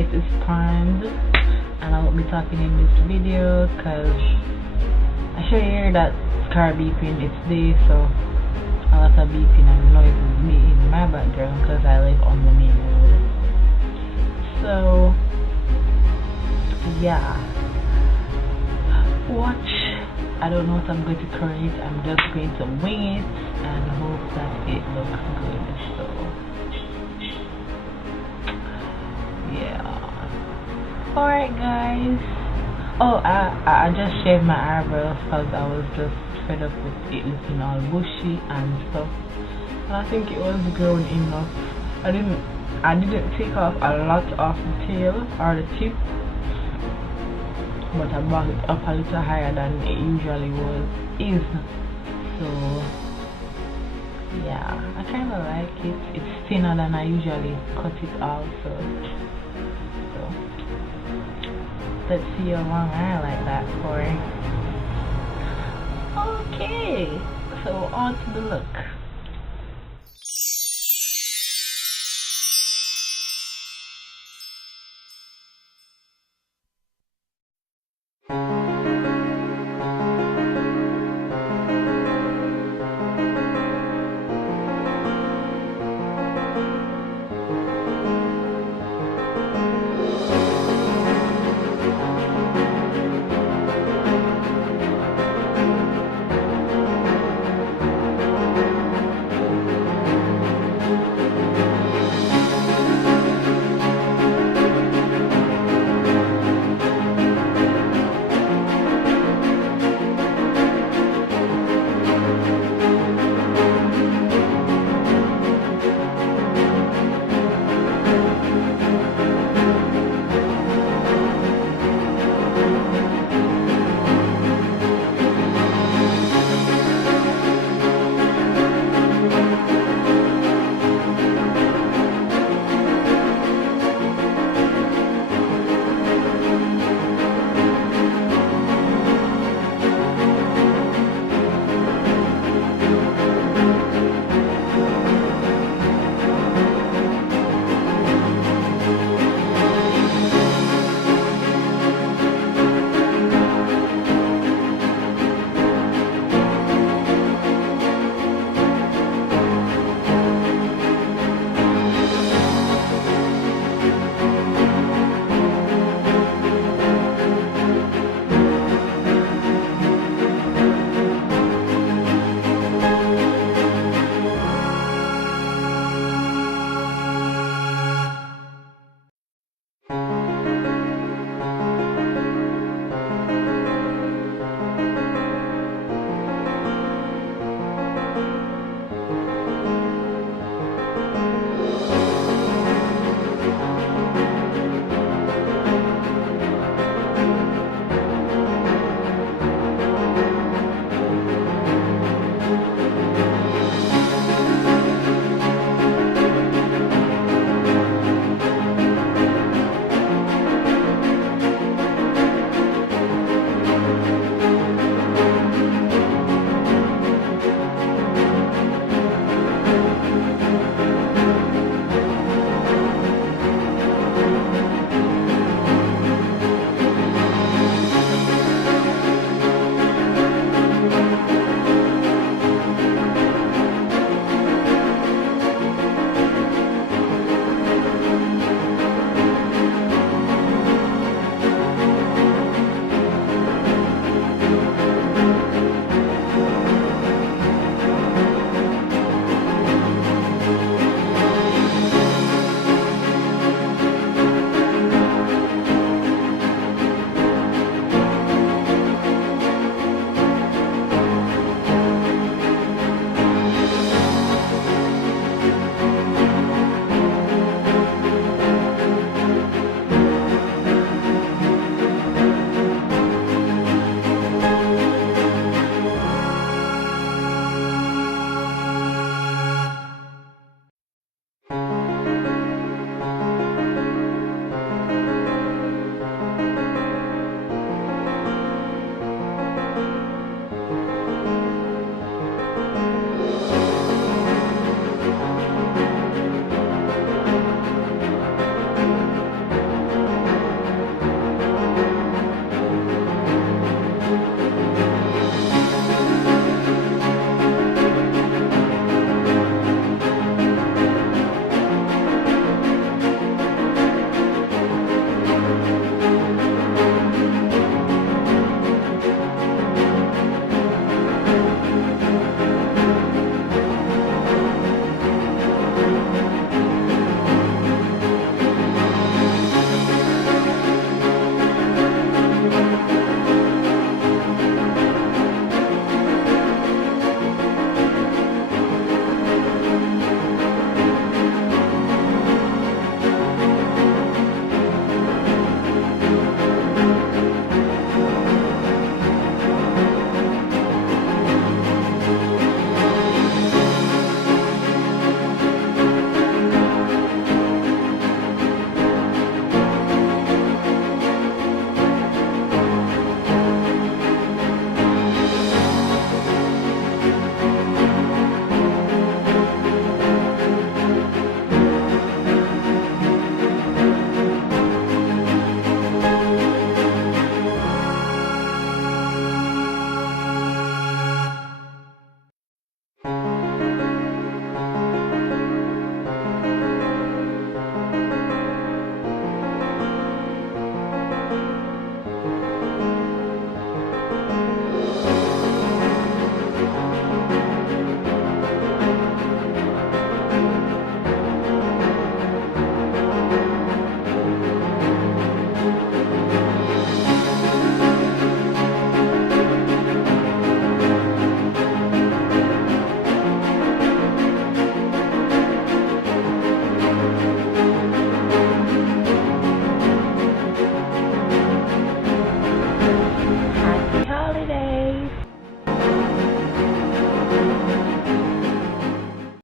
it is planned, and I won't be talking in this video because I sure hear that car beeping. It's day, so a lot of beeping and noise is in my background because I live on the main road. So yeah, watch. I don't know what I'm going to create. I'm just going to wing it and hope that it looks good. So yeah. Alright guys. Oh, I just shaved my eyebrows because I was just fed up with it looking all bushy and stuff. And I think it was grown enough. I didn't take off a lot of the tail or the tip, but I brought it up a little higher than it usually is. So yeah, I kind of like it. It's thinner than I usually cut it off. So let's see how long I like that for. Okay, so on to the look.